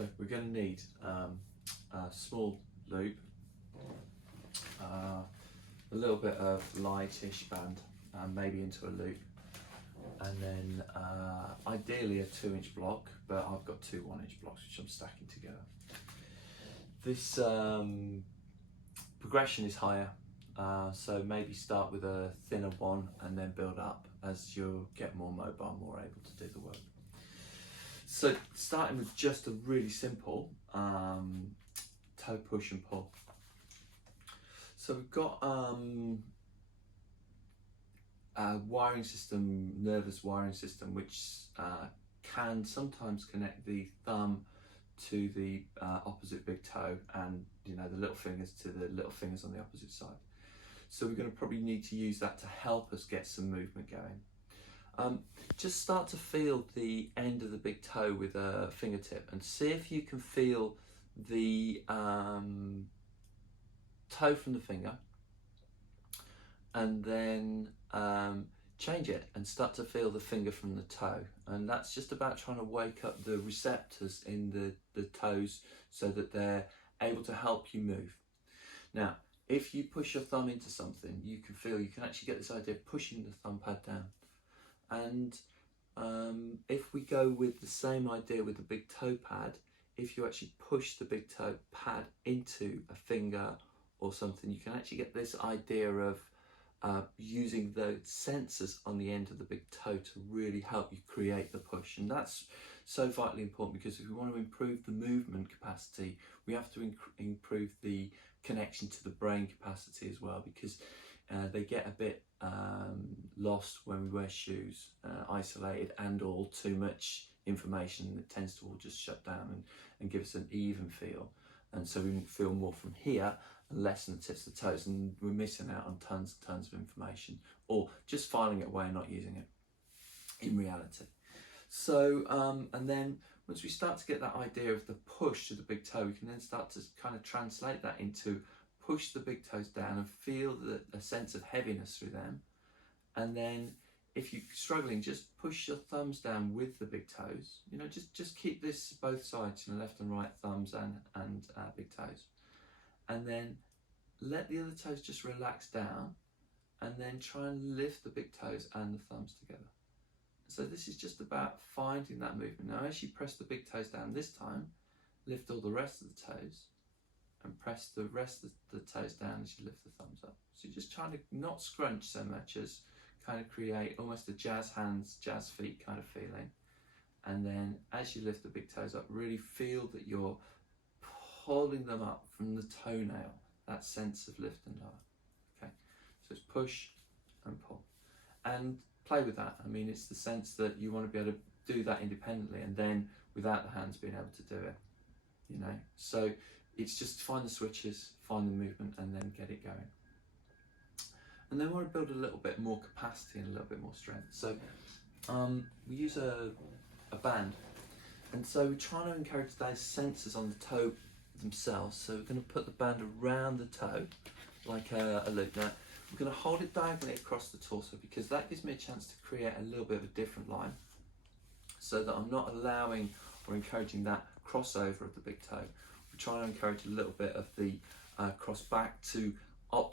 So we're going to need a small loop, a little bit of lightish band, maybe into a loop, and then ideally a 2-inch block, but I've got two 1-inch blocks which I'm stacking together. This progression is higher, so maybe start with a thinner one and then build up as you get more mobile, more able to do the work. So starting with just a really simple toe push and pull. So we've got a wiring system, nervous wiring system, which can sometimes connect the thumb to the opposite big toe, and the little fingers to the little fingers on the opposite side. So we're going to probably need to use that to help us get some movement going. Just start to feel the end of the big toe with a fingertip and see if you can feel the toe from the finger, and then change it and start to feel the finger from the toe. And that's just about trying to wake up the receptors in the toes so that they're able to help you move. Now, if you push your thumb into something, you can actually get this idea of pushing the thumb pad down. And if we go with the same idea with the big toe pad, if you actually push the big toe pad into a finger or something, you can actually get this idea of using the sensors on the end of the big toe to really help you create the push. And that's so vitally important, because if we want to improve the movement capacity, we have to improve the connection to the brain capacity as well, because they get a bit lost when we wear shoes, isolated, and all too much information that tends to all just shut down and give us an even feel. And so we feel more from here and less on the tips of the toes, and we're missing out on tons and tons of information, or just filing it away and not using it in reality. So, and then once we start to get that idea of the push to the big toe, we can then start to kind of translate that into push the big toes down and feel a sense of heaviness through them. And then if you're struggling, just push your thumbs down with the big toes. Just keep this both sides, left and right thumbs and big toes. And then let the other toes just relax down, and then try and lift the big toes and the thumbs together. So this is just about finding that movement. Now, as you press the big toes down this time, lift all the rest of the toes and press the rest of the toes down as you lift the thumbs up. So you're just trying to not scrunch so much as kind of create almost a jazz hands, jazz feet kind of feeling. And then as you lift the big toes up, really feel that you're pulling them up from the toenail, that sense of lift and lower. Okay, so it's push and pull. And play with that. I mean, it's the sense that you want to be able to do that independently, and then without the hands being able to do it, So it's just find the switches, find the movement, and then get it going. And then we want to build a little bit more capacity and a little bit more strength. So we use a band, and so we're trying to encourage those sensors on the toe themselves. So we're going to put the band around the toe like a loop. Now we're going to hold it diagonally across the torso, because that gives me a chance to create a little bit of a different line, so that I'm not allowing or encouraging that crossover of the big toe. We're trying to encourage a little bit of the cross back to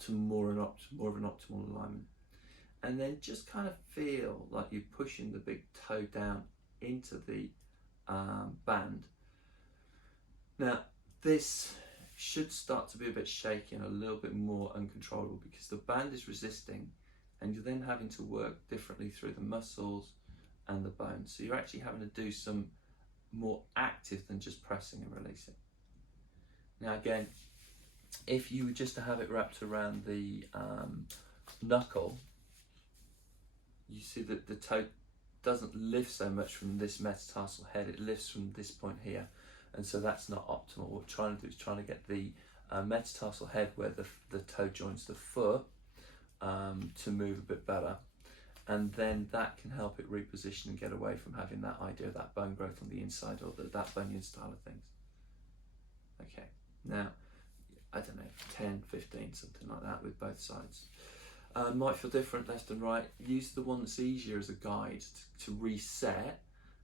more of an optimal alignment. And then just kind of feel like you're pushing the big toe down into the band. Now this should start to be a bit shaky and a little bit more uncontrollable, because the band is resisting, and you're then having to work differently through the muscles and the bones. So you're actually having to do some more active than just pressing and releasing. Now again, if you were just to have it wrapped around the knuckle, you see that the toe doesn't lift so much from this metatarsal head, it lifts from this point here, and so that's not optimal. What we're trying to do is trying to get the metatarsal head where the toe joins the foot to move a bit better, and then that can help it reposition and get away from having that idea of that bone growth on the inside, or that bunion style of things. Okay, now I don't know, 10, 15, something like that with both sides. Might feel different left and right. Use the one that's easier as a guide to reset,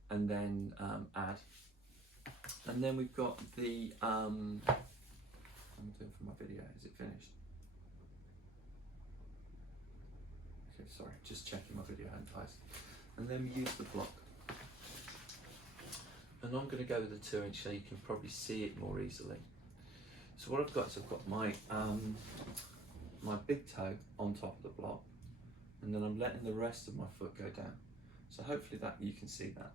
and then add. And then we've got the, I'm doing for my video, is it finished? Okay, sorry, just checking my video hadn't closed. And then we use the block. And I'm going to go with a 2-inch so you can probably see it more easily. So what I've got is I've got my my big toe on top of the block, and then I'm letting the rest of my foot go down. So hopefully that you can see that.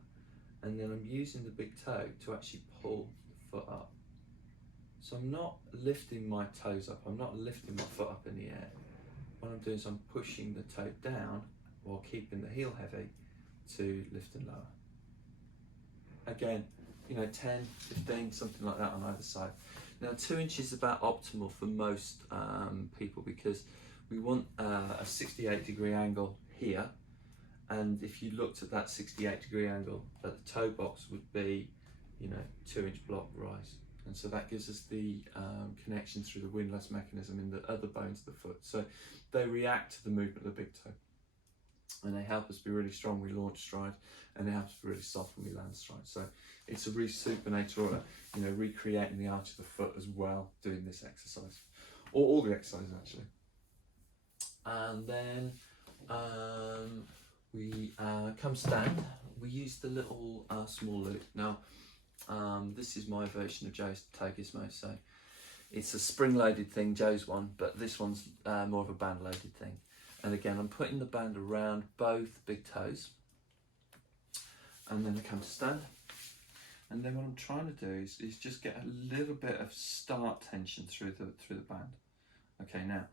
And then I'm using the big toe to actually pull the foot up. So I'm not lifting my toes up, I'm not lifting my foot up in the air. What I'm doing is I'm pushing the toe down while keeping the heel heavy to lift and lower. Again, you know, 10, 15, something like that on either side. Now 2 inches is about optimal for most people, because we want a 68-degree angle here, and if you looked at that 68-degree angle at the toe box would be, you know, 2-inch block rise, and so that gives us the connection through the windlass mechanism in the other bones of the foot. So they react to the movement of the big toe, and they help us be really strong when we launch stride, and they help us be really soft when we land stride. So it's a resupinator, or you know, recreating the arch of the foot as well, doing this exercise, or all the exercises actually. And then we come stand. We use the little small loop. Now this is my version of Joe's toe gizmo, so it's a spring-loaded thing, Joe's one, but this one's more of a band-loaded thing. And again, I'm putting the band around both big toes, and then I come to stand. And then what I'm trying to do is just get a little bit of start tension through the band. Okay, now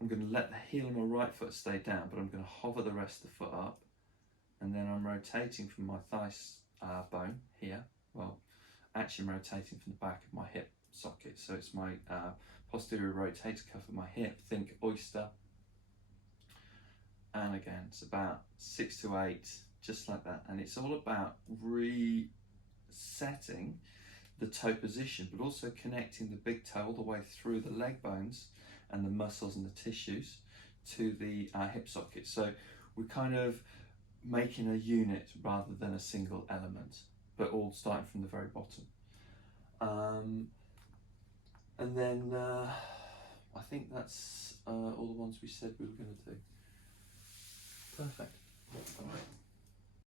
I'm going to let the heel of my right foot stay down, but I'm going to hover the rest of the foot up, and then I'm rotating from my thigh bone here. Well, actually I'm rotating from the back of my hip socket, so it's my posterior rotator cuff of my hip. Think oyster. And again, it's about 6 to 8, just like that. And it's all about resetting the toe position, but also connecting the big toe all the way through the leg bones and the muscles and the tissues to the hip socket. So we're kind of making a unit rather than a single element, but all starting from the very bottom. And then I think that's all the ones we said we were going to do. Perfect. All right.